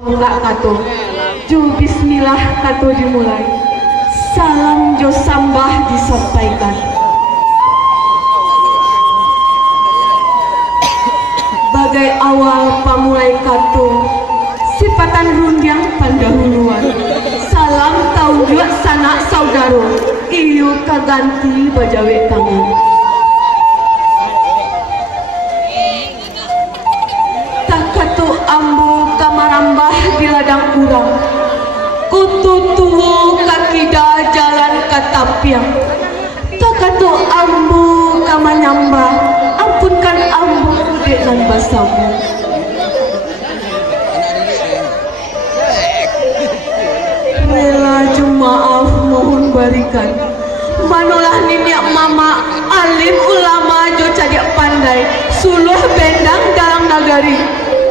Enggak kato. Ju bismillah kato dimulai. Salam jo sambah disampaikan. Bagai awal pamulai kato, sifatan rundiang pandahuluan. Salam taunjuk sanak saudaro, iyo kaganti bajawe tangan. Tak kato ambo kamarambah di ladang urang. Kutu tuwo kakida jalan katapiang. Tak kato ambo kamanyambah, ampunkan ambo kudek nan basamu. Rela maaf mohon barikan. Manolah niniak mama alim ulama jo cadiak pandai, suluh bendang dalam nagari,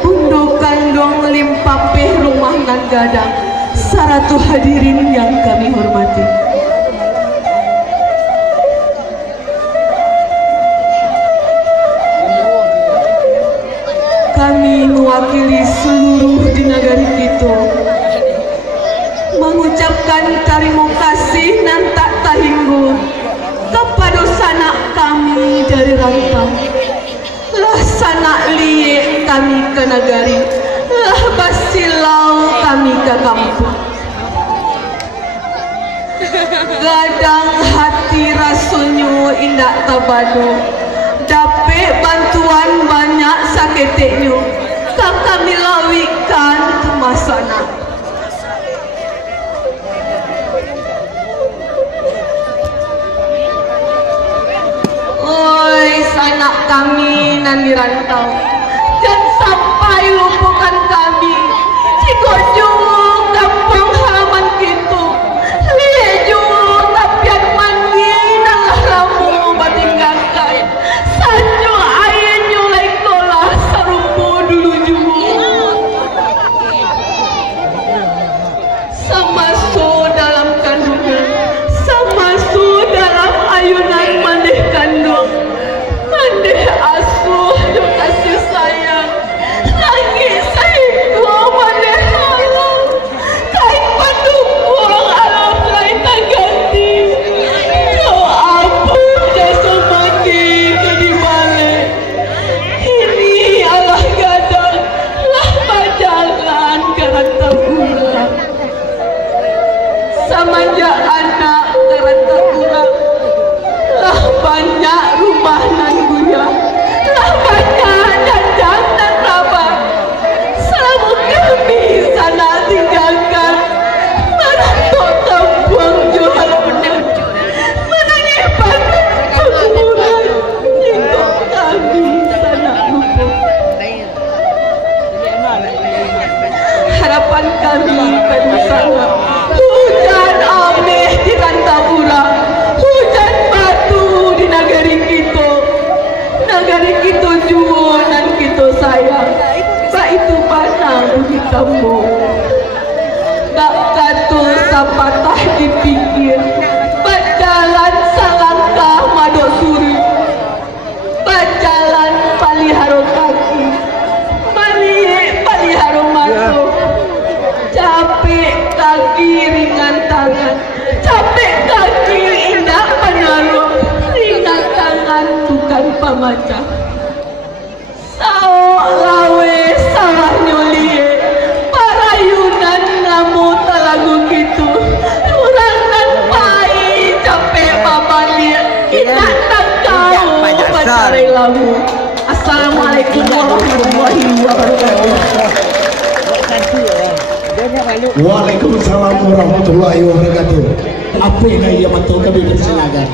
undo kandong limpapeh rumah nan gadang. Saratu hadirin yang kami hormati, kami mewakili seluruh di negari kita mengucapkan terima kasih nan tak terhingga kepada sanak kami dari rantau. Lah sanak liye kami ke nagari, lah basilau kami ke kampung. Gadang hati rasulnya indak tabado, dapet bantuan banyak saketeknya, kami lawikan ke masana. Oi sanak kami nan dirantau, jangan sampai lupakan kami. Jika jauh kampung halaman kita, lihat jauh tapian mandi nan lahramu batinggalkan. Sanyo ayahnya laikolah sarupo dulu jauh. Samaso dalam kandungan, samaso dalam ayunan maneh kandung, maneh asuh jo kasih sayang. Lagi saiko maneh halang, kain pandukung alam lain tak ganti. Jo ampun jasa mati ke di balik. Ini Allah gadang lah bajalan karanta pulang. Samanja anak karanta pulang, lah banyak rumah nan guyah, lah banyak janjang dan rabak. Selama kami sana tinggalkan, merantok kampung jual benar, menanyakan kuburan jika kami sana lupa. Harapan kami pada sana, hujan ameh di Rantapura, hujan batu di negeri kita jua dan kita sayang. Ba itu mana budi kamu, tak kata sapatah dipikir, berjalan selangkah madok suri, berjalan paliharo kaki, paliharo mata. Capek kaki ringan tangan, capek kaki indah penaruh, ringan tangan bukan pemacah. Sao lawe salah nyolie, parayunan namu talagu gitu, lurangan pai capek babalia, indah tak tahu pacarai lamu. Assalamualaikum warahmatullahi wabarakatuh. Waalaikumsalam warahmatullahi wabarakatuh. Apa yang ia betul kami bersinaga.